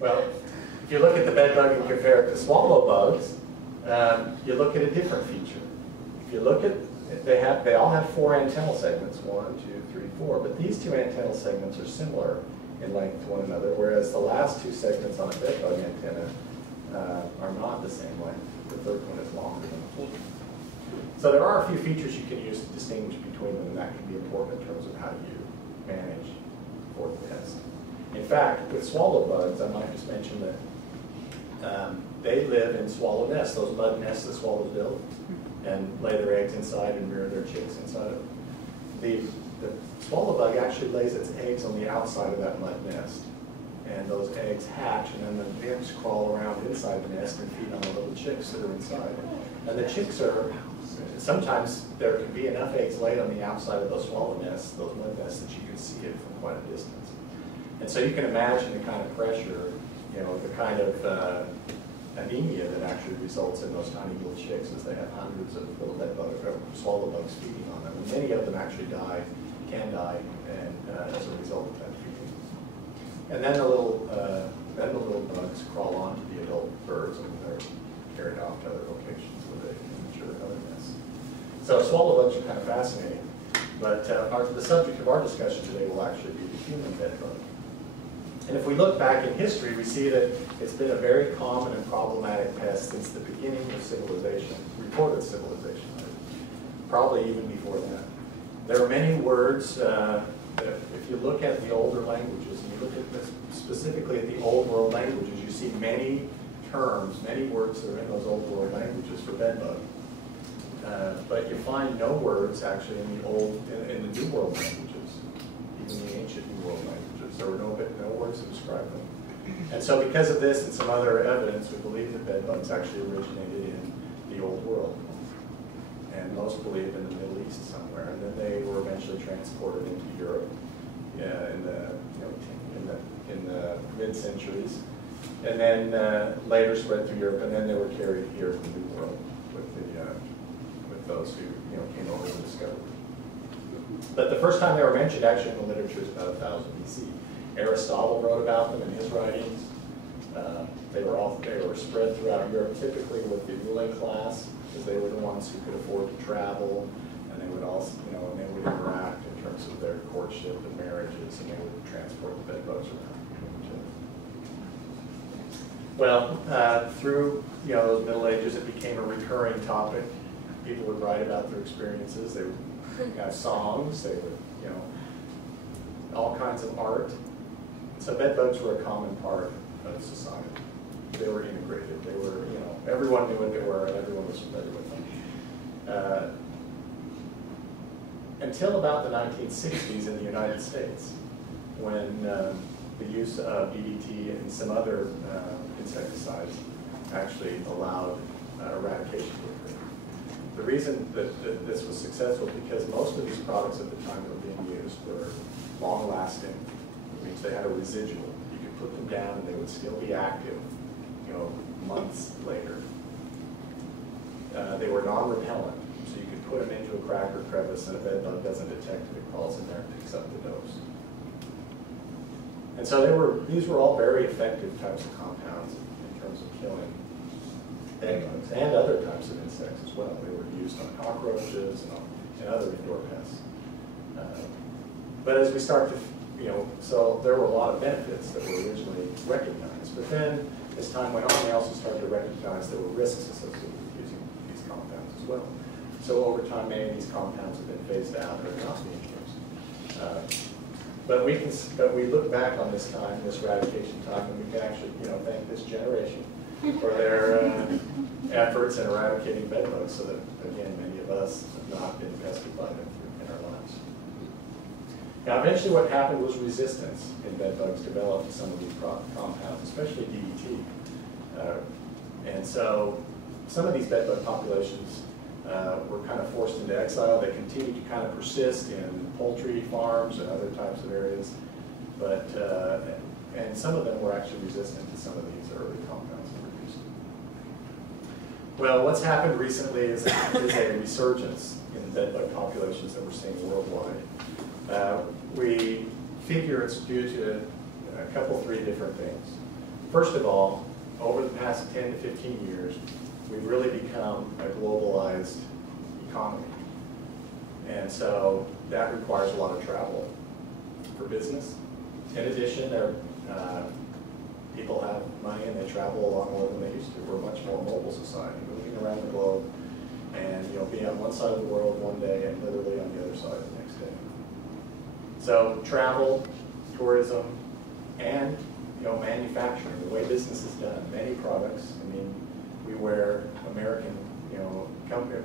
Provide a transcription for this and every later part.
Well, if you look at the bed bug and compare it to swallow bugs, you look at a different feature. If you look at, they all have 4 antennal segments, 1, 2, 3, 4, but these 2 antennal segments are similar in length to one another, whereas the last 2 segments on a bed bug antenna are not the same length. The third one is longer than the fourth. So there are a few features you can use to distinguish between them, and that can be important in terms of how you manage for the pest. In fact, with swallow bugs, I might just mention that they live in swallow nests, those mud nests that swallows build, and lay their eggs inside and rear their chicks inside of them. The swallow bug actually lays its eggs on the outside of that mud nest. And those eggs hatch, and then the nymphs crawl around inside the nest and feed on the little chicks that are inside. And the chicks are, sometimes there can be enough eggs laid on the outside of those swallow nests, those mud nests, that you can see it from quite a distance. And so you can imagine the kind of pressure, the kind of anemia that actually results in those tiny little chicks as they have hundreds of little bed bugs, swallow bugs feeding on them. And many of them actually can die, and as a result of that feeding. And then the little bugs crawl onto the adult birds, and they're carried off to other locations where they can mature other nests. So swallow bugs are kind of fascinating, but the subject of our discussion today will actually be the human bed bug. And if we look back in history, we see that it's been a very common and problematic pest since the beginning of civilization, recorded civilization, probably even before that. There are many words that if you look at the older languages, and you look at this, specifically at the old world languages, you see many terms, many words that are in those old world languages for bed bug. But you find no words actually in the New World languages, even the ancient New World languages. There were no words to describe them. And so because of this and some other evidence, we believe that bed bugs actually originated in the Old World. And most believe in the Middle East somewhere. And then they were eventually transported into Europe in the mid-centuries. And then later spread through Europe, and then they were carried here to the New World with those who came over and discovered. But the first time they were mentioned actually in the literature is about 1000 BC. Aristotle wrote about them in his writings. They were spread throughout Europe, typically with the ruling class, because they were the ones who could afford to travel, and they would also, and they would interact in terms of their courtship and marriages, and they would transport the bed bugs around between each other. Well, through those Middle Ages, it became a recurring topic. People would write about their experiences. They would have songs. They would, all kinds of art. So bed bugs were a common part of society. They were integrated. They were, everyone knew what they were, and everyone was familiar with them. Until about the 1960s in the United States, when the use of DDT and some other insecticides actually allowed eradication to occur. The reason that this was successful is because most of these products at the time that were being used were long-lasting. It means they had a residual. You could put them down and they would still be active, months later. They were non-repellent, so you could put them into a crack or crevice and a bed bug doesn't detect it. It crawls in there and picks up the dose. And so these were all very effective types of compounds in terms of killing bed bugs and other types of insects as well. They were used on cockroaches and other indoor pests. But as we start to, so there were a lot of benefits that were originally recognized. But then, as time went on, they also started to recognize there were risks associated with using these compounds as well. So over time, many of these compounds have been phased out or are not being used. But we look back on this time, this eradication time, and we can actually, thank this generation for their efforts in eradicating bed bugs, so that again, many of us have not been pested by them in our lives. Now, eventually, what happened was resistance in bed bugs developed to some of these compounds, especially DDT. And so, some of these bed bug populations were kind of forced into exile. They continued to kind of persist in poultry farms and other types of areas, but and some of them were actually resistant to some of these early compounds that were used. Well, what's happened recently is a resurgence in bed bug populations that we're seeing worldwide. We figure it's due to three different things. first of all, over the past 10 to 15 years, we've really become a globalized economy. And so that requires a lot of travel for business. In addition, people have money and they travel a lot more than they used to. We're a much more mobile society, moving around the globe and being on one side of the world one day and literally on the other side the next day. So travel, tourism, and manufacturing, the way business is done. Many products, I mean, we wear American, company,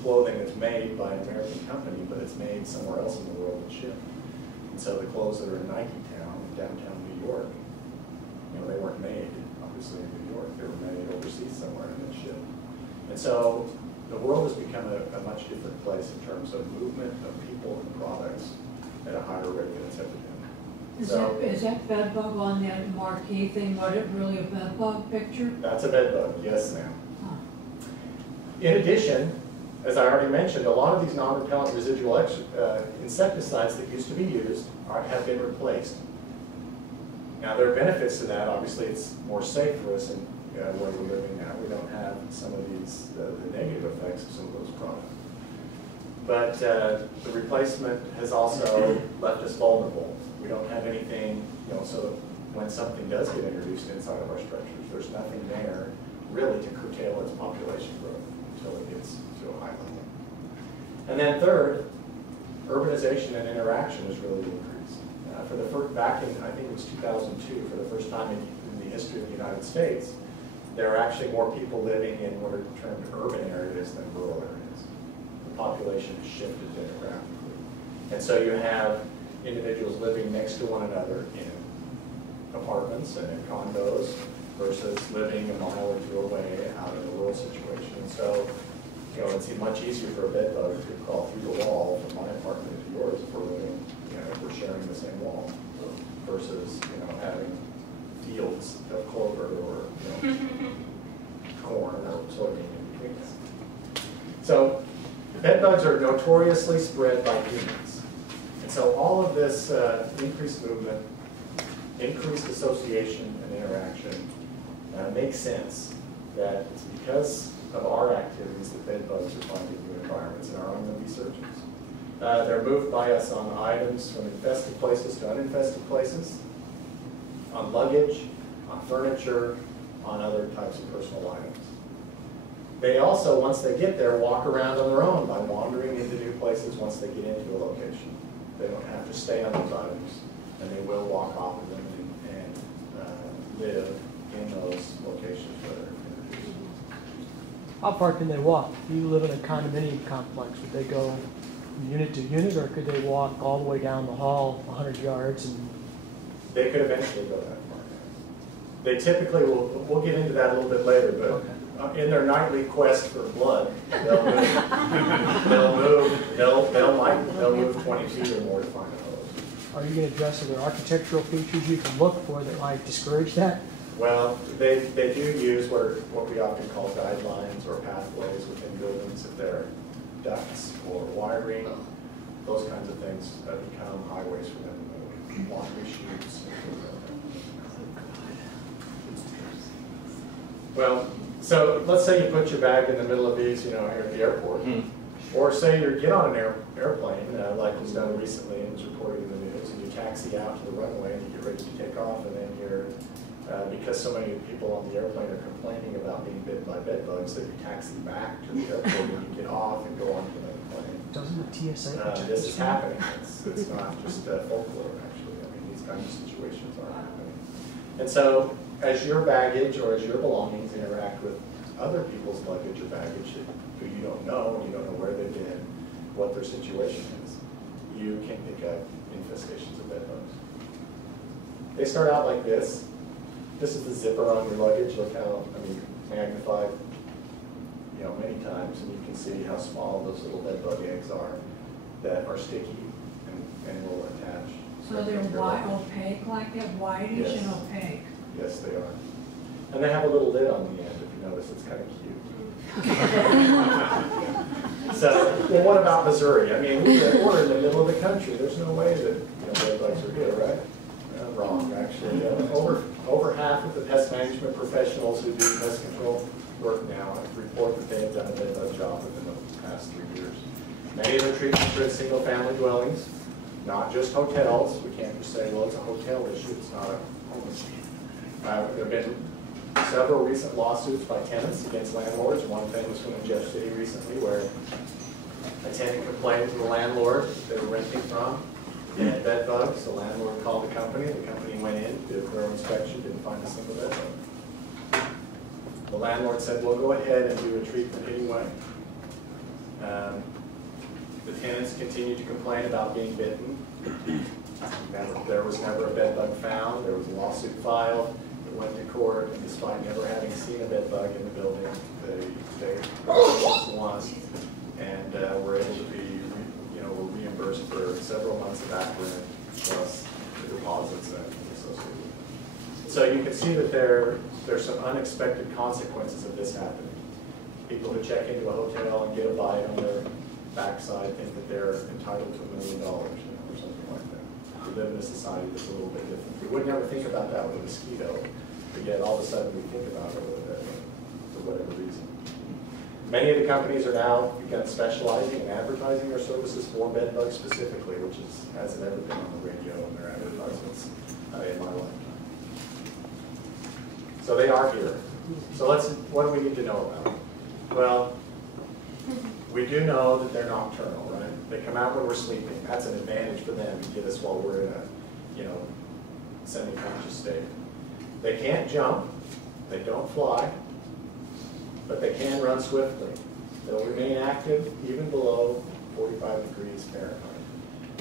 clothing that's made by an American company, but it's made somewhere else in the world and shipped. And so the clothes that are in Nike Town, downtown New York, they weren't made, obviously, in New York. They were made overseas somewhere and then shipped. And so the world has become a much different place in terms of movement of people and products at a higher rate than it's ever been. Is that bed bug on that marquee thing, was it really a bed bug picture? That's a bed bug, yes ma'am. In addition, as I already mentioned, a lot of these non-repellent residual insecticides that used to be used have been replaced. Now there are benefits to that. Obviously it's more safe for us in where we're living now. We don't have some of these, the negative effects of some of those products. But the replacement has also left us vulnerable. We don't have anything, so that when something does get introduced inside of our structures, there's nothing there really to curtail its population growth until it gets to a high level. And then third, urbanization and interaction has really increased. For the first, back in, I think it was 2002, for the first time in the history of the United States, there are actually more people living in what are termed urban areas than rural areas. The population has shifted demographically. And so you have individuals living next to one another in apartments and in condos versus living a mile or two away out in a rural situation. And so, it's much easier for a bed bug to crawl through the wall from my apartment to yours if we're living, if we're sharing the same wall, versus, having fields of clover or, corn or soybean in between them. So, bed bugs are notoriously spread by humans. And so all of this increased movement, increased association and interaction makes sense that it's because of our activities that bed bugs are finding new environments and are on the resurgence. They're moved by us on items from infested places to uninfested places, on luggage, on furniture, on other types of personal items. They also, once they get there, walk around on their own by wandering into new places once they get into a location. They don't have to stay on those items, and they will walk off of them and live in those locations where they're introduced. How far can they walk? If you live in a condominium complex, would they go unit to unit, or could they walk all the way down the hall 100 yards? And they could eventually go that far. They typically will, we'll get into that a little bit later, but okay. In their nightly quest for blood, they'll move 20 feet or more to find a hose. Are you going to address other architectural features you can look for that might discourage that? Well, they do use what we often call guidelines or pathways within buildings. If they're ducts or wiring, those kinds of things become highways for them to move. Laundry chutes. Well, so let's say you put your bag in the middle of these, here at the airport. Or say you get on an airplane, like was done recently and was reported in the news, and you taxi out to the runway and you get ready to take off, and then you're, because so many people on the airplane are complaining about being bitten by bed bugs, that you taxi back to the airport and you get off and go on to another plane. Doesn't the TSA this is happening. It's not just folklore, actually. I mean, these kinds of situations are happening. And so, as your baggage or as your belongings interact with other people's luggage or baggage who you don't know, and you don't know where they've been, what their situation is, you can pick up infestations of bed bugs. They start out like this. This is the zipper on your luggage. Look how, magnified, many times, and you can see how small those little bed bug eggs are that are sticky and will attach. So they're opaque like that, whitish and opaque. Yes, they are. And they have a little lid on the end, if you notice. It's kind of cute. So, well, what about Missouri? We're in the middle of the country. There's no way that bed bugs are here, right? Wrong, actually. Over Over half of the pest management professionals who do pest control work now report that they have done a bed bug job within the past 3 years. Many of the treatments are in single-family dwellings, not just hotels. We can't just say, well, it's a hotel issue, it's not a homeless issue. There have been several recent lawsuits by tenants against landlords. One famous one in Jeff City recently where a tenant complained to the landlord they were renting from. They had bed bugs. The landlord called the company went in, did a thorough inspection, didn't find a single bed bug. The landlord said, well, go ahead and do a treatment anyway. The tenants continued to complain about being bitten. There was never a bed bug found. There was a lawsuit filed. It went to court, and despite never having seen a bed bug in the building, they won, and were able to be, were reimbursed for several months of back rent plus the deposits that associated with it. So you can see that there's some unexpected consequences of this happening. People who check into a hotel and get a bite on their backside think that they're entitled to $1 million, or something like that. We live in a society that's a little bit different. We would never think about that with a mosquito, but yet all of a sudden we think about it with it for whatever reason. Many of the companies are now begun specializing in advertising their services for bed bugs specifically, which hasn't ever been on the radio in their advertisements in my lifetime. So they are here. So what do we need to know about them? Well, we do know that they're nocturnal, right? They come out when we're sleeping. That's an advantage for them to get us while we're in a, semi-conscious state. They can't jump. They don't fly. But they can run swiftly. They'll remain active even below 45 degrees Fahrenheit.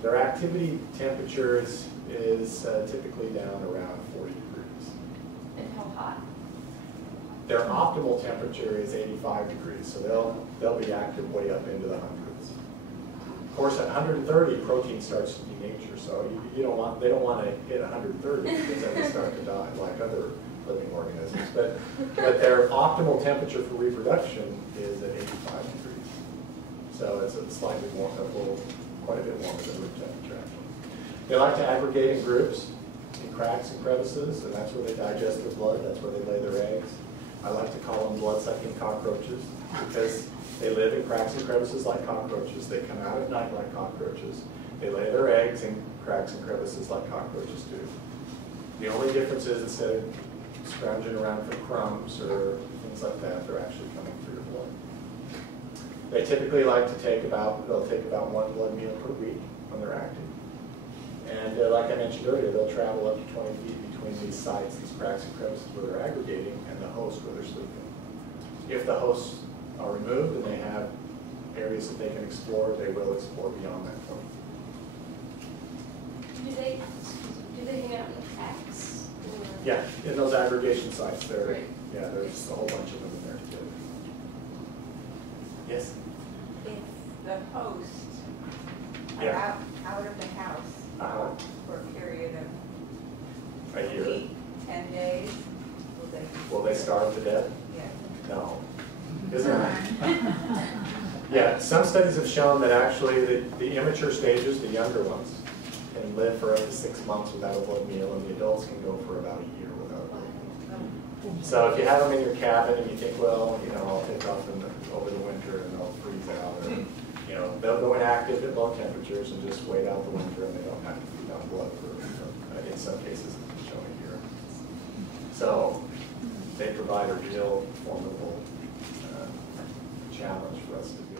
Their activity temperature is typically down around 40 degrees. And how hot? Their optimal temperature is 85 degrees, so they'll be active way up into the hundreds. Of course, at 130, protein starts to denature, so they don't want to hit 130 because then they start to die like other living organisms. But their optimal temperature for reproduction is at 85 degrees. So it's a slightly more, quite a bit warmer than room temperature actually. They like to aggregate in groups, in cracks and crevices, and that's where they digest their blood, that's where they lay their eggs. I like to call them blood-sucking cockroaches because they live in cracks and crevices like cockroaches. They come out at night like cockroaches. They lay their eggs in cracks and crevices like cockroaches do. The only difference is instead of scrounging around for crumbs or things like that, they're actually coming for your blood. They typically like to take about 1 blood meal per week when they're active. And like I mentioned earlier, they'll travel up to 20 feet between these sites, these cracks and crevices where they're aggregating, and the host where they're sleeping. If the hosts are removed and they have areas that they can explore, they will explore beyond that point. Do they hang out in the cracks? Yeah, in those aggregation sites, Right. Yeah, there's a whole bunch of them in there together. Yes? If the hosts are Yeah. out of the house for a period of A year. week, 10 days, Will they starve to death? Yeah. No. Isn't it? Yeah, some studies have shown that actually the immature stages, the younger ones, can live for up to 6 months without a blood meal, and the adults can go for about a year without a blood meal. So if you have them in your cabin and you think, well, I'll take off over the winter and they'll freeze out, or they'll go inactive at low temperatures and just wait out the winter, and they don't have to feed on blood for, in some cases, show a year. So they provide a real formidable challenge for us to do.